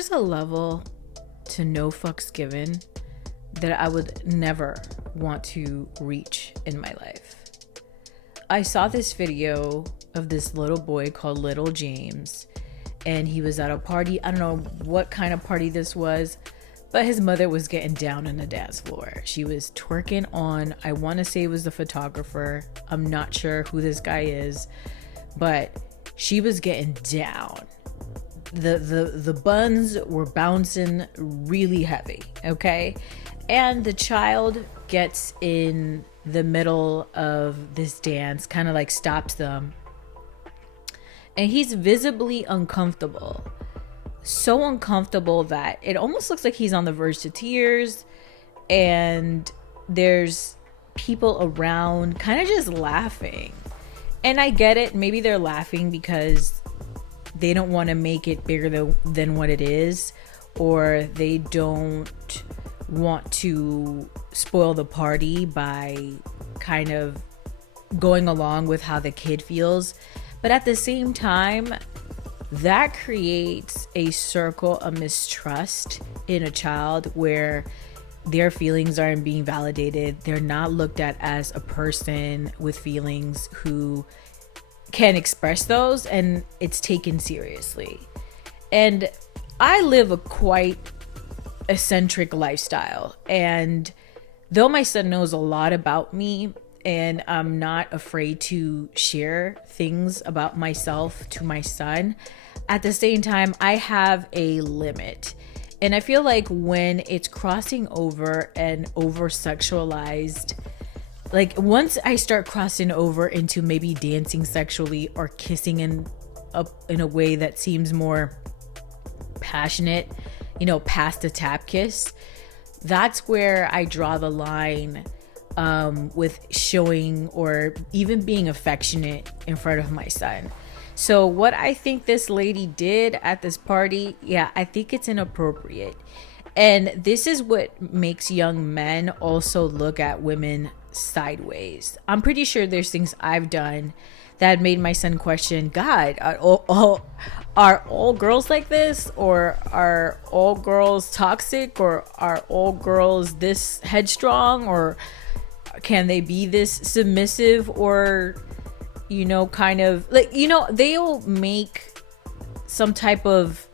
There's a level to no fucks given that I would never want to reach in my life. I saw this video of this little boy called Little James, and he was at a party. I don't know what kind of party this was, but his mother was getting down on the dance floor. She was twerking on, I want to say it was the photographer. I'm not sure who this guy is, but she was getting down. The buns were bouncing really heavy, okay? And the child gets in the middle of this dance, kind of like stops them. And he's visibly uncomfortable. So uncomfortable that it almost looks like he's on the verge to tears. And there's people around kind of just laughing. And I get it. Maybe they're laughing because they don't want to make it bigger than what it is. Or they don't want to spoil the party by kind of going along with how the kid feels. But at the same time, that creates a circle of mistrust in a child where their feelings aren't being validated. They're not looked at as a person with feelings who can express those, and it's taken seriously. And I live a quite eccentric lifestyle, and though my son knows a lot about me and I'm not afraid to share things about myself to my son, at the same time I have a limit. And I feel like when it's crossing over and over sexualized, like once I start crossing over into maybe dancing sexually or kissing in a way that seems more passionate, past the tap kiss, that's where I draw the line with showing or even being affectionate in front of my son. So what I think this lady did at this party, I think it's inappropriate. And this is what makes young men also look at women sideways. I'm pretty sure there's things I've done that made my son question, God, are all girls like this? Or are all girls toxic? Or are all girls this headstrong? Or can they be this submissive? Or, kind of like, they'll make some type of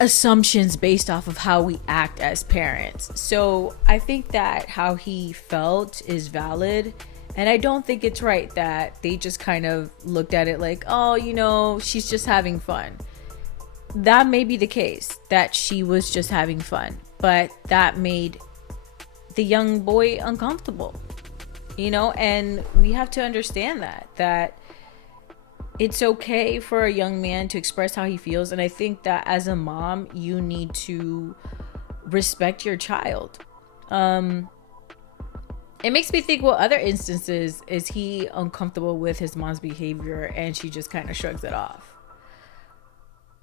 assumptions based off of how we act as parents. So I think that how he felt is valid. And I don't think it's right that they just kind of looked at it like, oh, she's just having fun. That may be the case, that she was just having fun. But that made the young boy uncomfortable, and we have to understand that it's okay for a young man to express how he feels. And I think that as a mom, you need to respect your child. It makes me think, what other instances is he uncomfortable with his mom's behavior and she just kind of shrugs it off?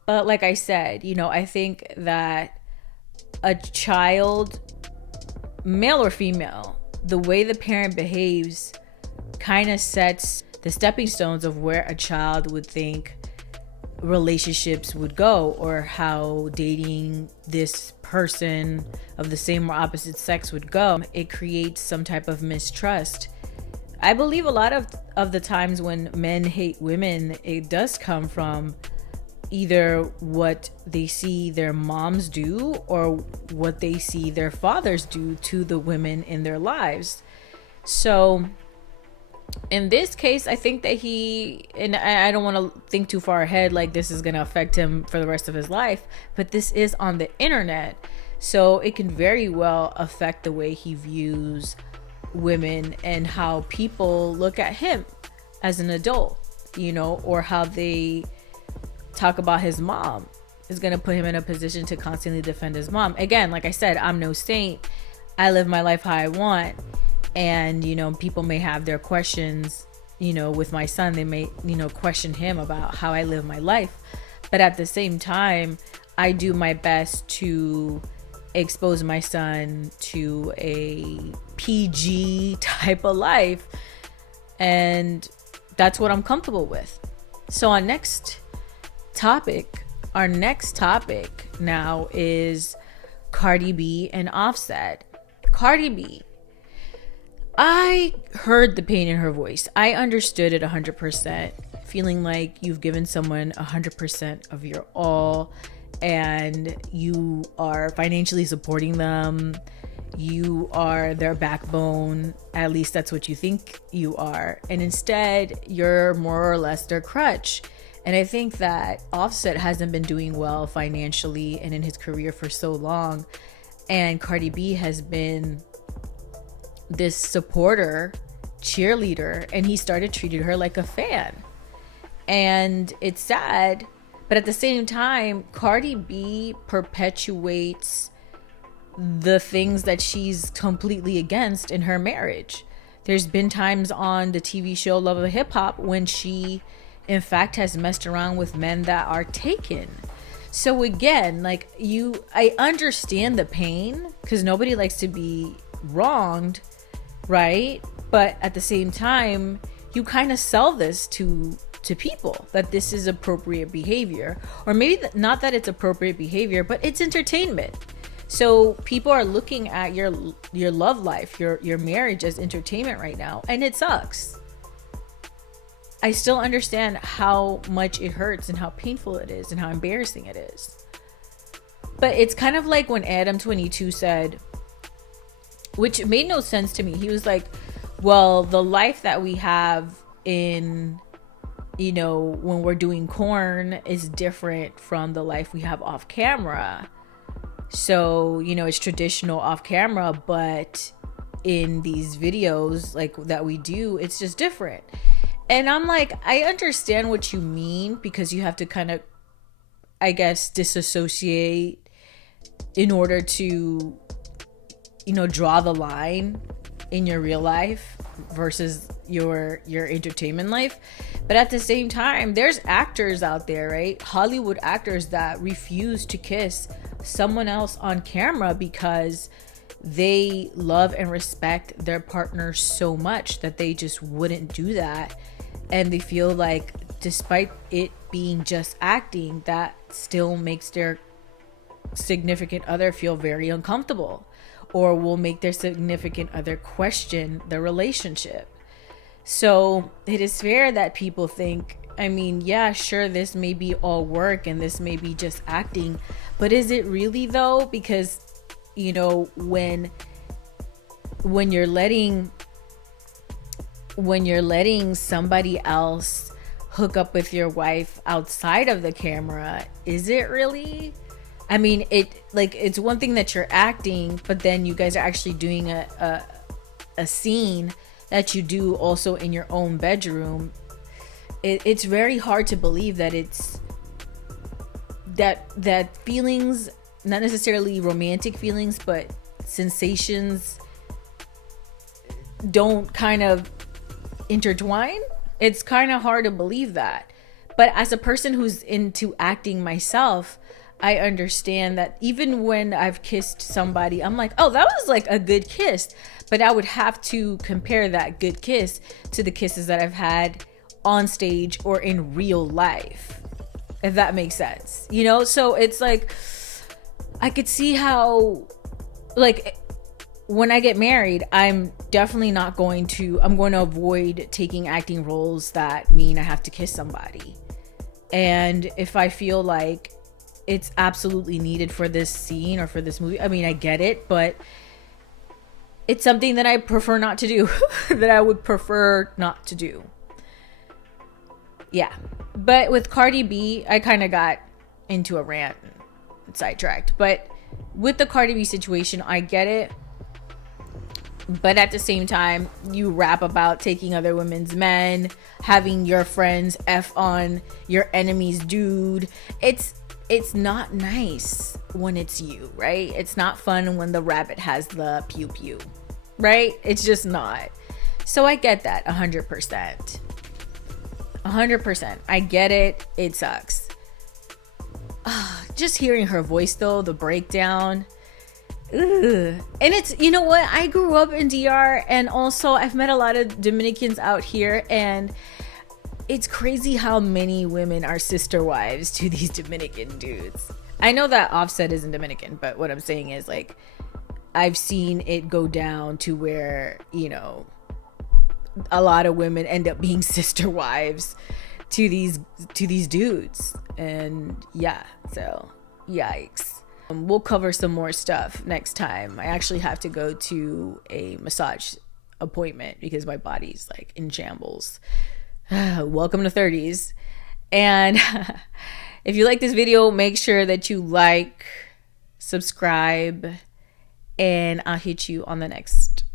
But like I said, I think that a child, male or female, the way the parent behaves kind of sets the stepping stones of where a child would think relationships would go, or how dating this person of the same or opposite sex would go. It creates some type of mistrust. I believe a lot of the times when men hate women, it does come from either what they see their moms do or what they see their fathers do to the women in their lives. So in this case, I think that and I don't want to think too far ahead, like this is going to affect him for the rest of his life, but this is on the internet. So it can very well affect the way he views women and how people look at him as an adult, or how they talk about his mom is going to put him in a position to constantly defend his mom. Again, like I said, I'm no saint. I live my life how I want. And, people may have their questions, with my son. They may, question him about how I live my life. But at the same time, I do my best to expose my son to a PG type of life. And that's what I'm comfortable with. So our next topic, our next topic now is Cardi B and Offset. Cardi B, I heard the pain in her voice. I understood it 100%, feeling like you've given someone 100% of your all and you are financially supporting them. You are their backbone. At least that's what you think you are. And instead, you're more or less their crutch. And I think that Offset hasn't been doing well financially and in his career for so long. And Cardi B has been this supporter, cheerleader, and he started treating her like a fan. And it's sad, but at the same time, Cardi B perpetuates the things that she's completely against in her marriage. There's been times on the TV show Love of Hip Hop when she, in fact, has messed around with men that are taken. So again, like I understand the pain because nobody likes to be wronged, right? But at the same time, you kind of sell this to people that this is appropriate behavior, or maybe not that it's appropriate behavior, but it's entertainment. So people are looking at your love life, your marriage as entertainment right now, and it sucks. I still understand how much it hurts and how painful it is and how embarrassing it is. But it's kind of like when Adam22 said, which made no sense to me. He was like, well, the life that we have in, when we're doing corn is different from the life we have off camera. So, it's traditional off camera, but in these videos like that we do, it's just different. And I'm like, I understand what you mean because you have to kind of, I guess, disassociate in order to, draw the line in your real life versus your entertainment life. But at the same time, there's actors out there, right? Hollywood actors that refuse to kiss someone else on camera because they love and respect their partner so much that they just wouldn't do that. And they feel like despite it being just acting, that still makes their significant other feel very uncomfortable, or will make their significant other question the relationship. So it is fair that people think, yeah, sure, this may be all work and this may be just acting, but is it really though? Because, when you're letting somebody else hook up with your wife outside of the camera, is it really? It's one thing that you're acting, but then you guys are actually doing a scene that you do also in your own bedroom. It's very hard to believe that it's that feelings, not necessarily romantic feelings, but sensations don't kind of intertwine. It's kind of hard to believe that. But as a person who's into acting myself, I understand that even when I've kissed somebody, I'm like, oh, that was like a good kiss. But I would have to compare that good kiss to the kisses that I've had on stage or in real life, if that makes sense. So it's like, I could see how, like, when I get married, I'm definitely not going to, I'm going to avoid taking acting roles that mean I have to kiss somebody. And if I feel like it's absolutely needed for this scene or for this movie, I get it, but it's something that I prefer not to do, that I would prefer not to do. Yeah. But with Cardi B, I kind of got into a rant and sidetracked. But with the Cardi B situation, I get it. But at the same time, you rap about taking other women's men, having your friends F on your enemy's dude. It's not nice when it's you, right? It's not fun when the rabbit has the pew pew, right? It's just not. So I get that 100%. 100%. I get it. It sucks. Just hearing her voice though, the breakdown. Ugh. And it's, you know what? I grew up in DR, and also I've met a lot of Dominicans out here, and it's crazy how many women are sister wives to these Dominican dudes. I know that Offset isn't Dominican, but what I'm saying is, like, I've seen it go down to where, you know, a lot of women end up being sister wives to these dudes. And yeah, so yikes. We'll cover some more stuff next time. I actually have to go to a massage appointment because my body's like in shambles. Welcome to 30s. And if you like this video, make sure that you like, subscribe, and I'll hit you on the next